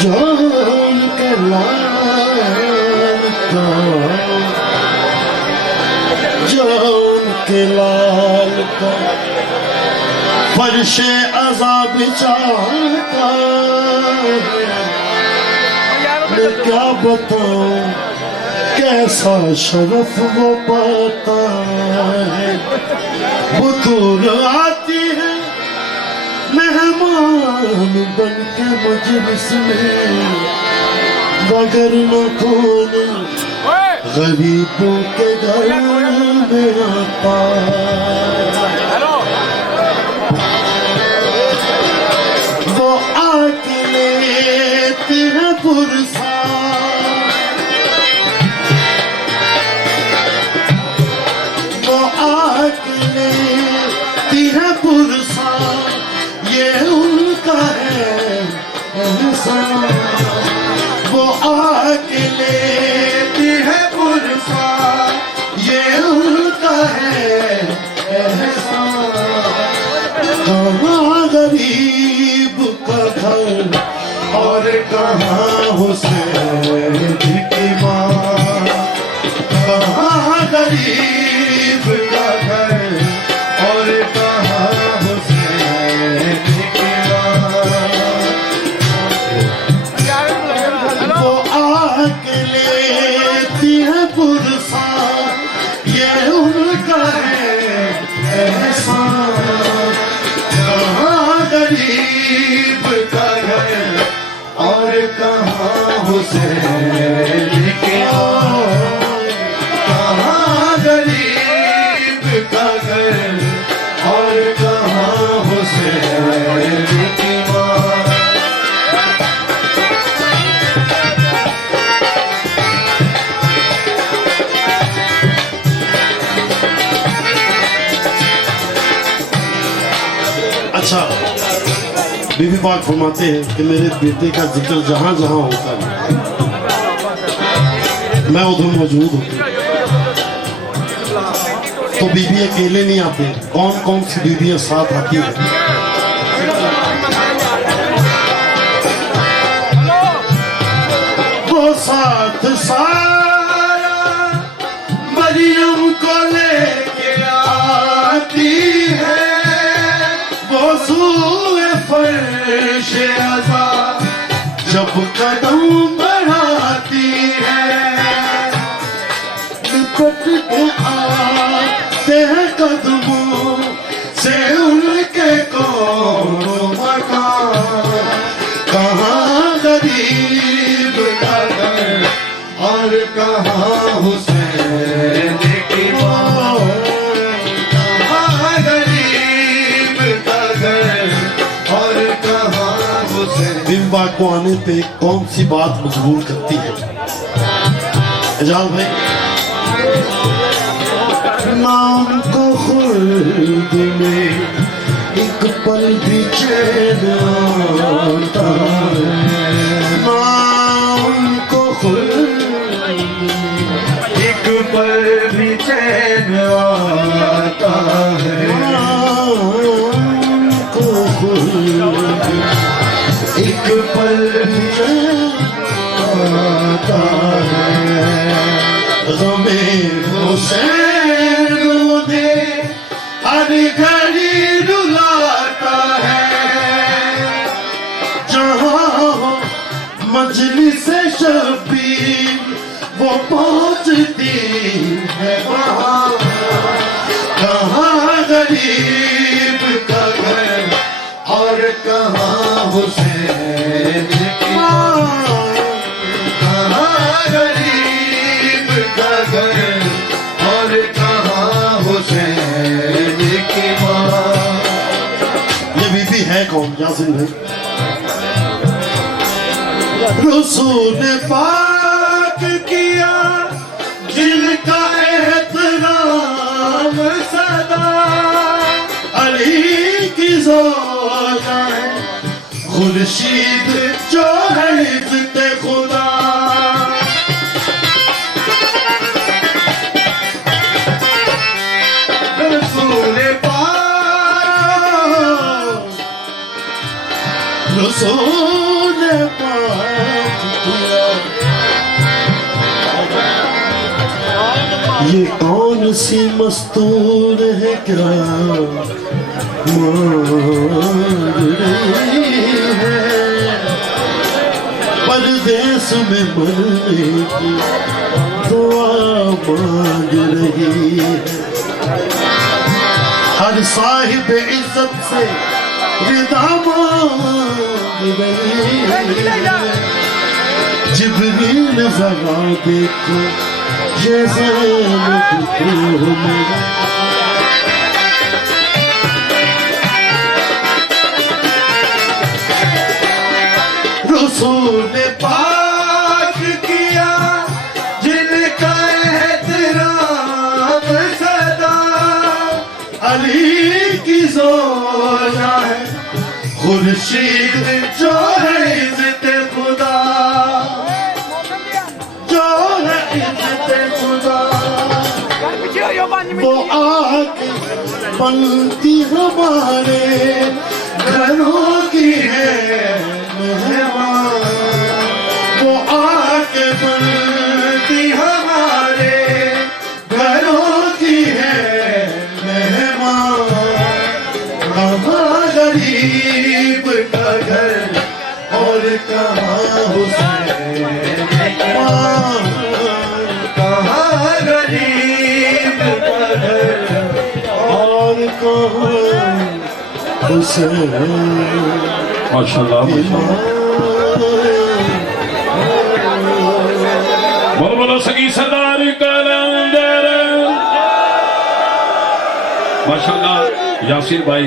जान के लाल का, जान के लाल का फर्शे अज़ाब चाहता मैं क्या बताऊं कैसा शरफ वो पाता है। वो दूर आती है मेहमान बन के मजलिस में, मगर न कौन गरीबों के घर में आता। वो आके लेती है पुरसा, वो आके लेती है पुरसा, ये उनका है एहसान। वो आके लेती है पुरसा, ये उनका है एहसान। कहाँ गरीब का घर और कहाँ हुसैन की माँ, कहाँ गरीब का घर और कहाँ हुसैन की माँ। वो आके लेती है पुरसा, ये उनका है एहसान। कहाँ गरीब का घर और कहाँ हुसैन की माँ, कहाँ गरीब का घर और कहाँ हुसैन की माँ। अच्छा, बीबी पाक फरमाते हैं कि मेरे बेटे का जिक्र जहाँ जहाँ होता है मैं उधर मौजूद हूँ। तो बीबी अकेले नहीं आते, कौन कौन सी बीबियाँ साथ आती है। वो साथ सारा मरियम को लेके आती है, वो सूए फर्श अज़ा जब कदम बढ़ाती है। लिपट के आते हैं कदमों से उनके को मकान। कहाँ गरीब का घर और कहाँ हुसैन की माँ, कहाँ गरीब का घर और कहाँ हुसैन। दिन बात को आने पे कौन सी बात मजबूर करती है एजाज भाई। नाम को खुर्द में एक पल भी चैन आता है, नाम को खुर्द एक पल भी चैन आता है, नाम को खुर्द एक पल भी चैन आता है। गमे हुसैन मुझे हर घड़ी रुलाता है, जहाँ मजलिस शबीर वो पहुँचती है वहाँ। कहाँ गरीब का घर और कहाँ हुसैन की माँ, कहाँ गरीब का घर और कहाँ हुसैन की माँ। ये बीबी है कौन यासिन भाई। रसूल पाक किया जिनका एहतराम सदा, अली की ज़ौजा है खुर्शीद जो है इज़्ज़त खुदा। रसूल पाक ये कौन सी मस्तूर है क्या मांग रही है, परदेस में मरने की दुआ मांग रही है। हर साहिब इज्जत से रिदा मांग रही है। जिब्रील जरा देखो ये ज़ैनब को मेरा। रसूल पाक किया जिनका एहतराम सदा, अली की ज़ोया है खुर्शीद जो है इज़्ज़त खुदा, जो है इज़्ज़त खुदा। वो आके बनती हमारे घरों की है मेहमान, वो आके बनती हमारे घरों की है मेहमान। कहाँ गरीब का घर और कहाँ हुसैन, कहाँ गरीब का घर और कहाँ हुसैन। माशाल्लाह बोलो बोलो सगी सरदार कलंदर। माशाल्लाह यासिर भाई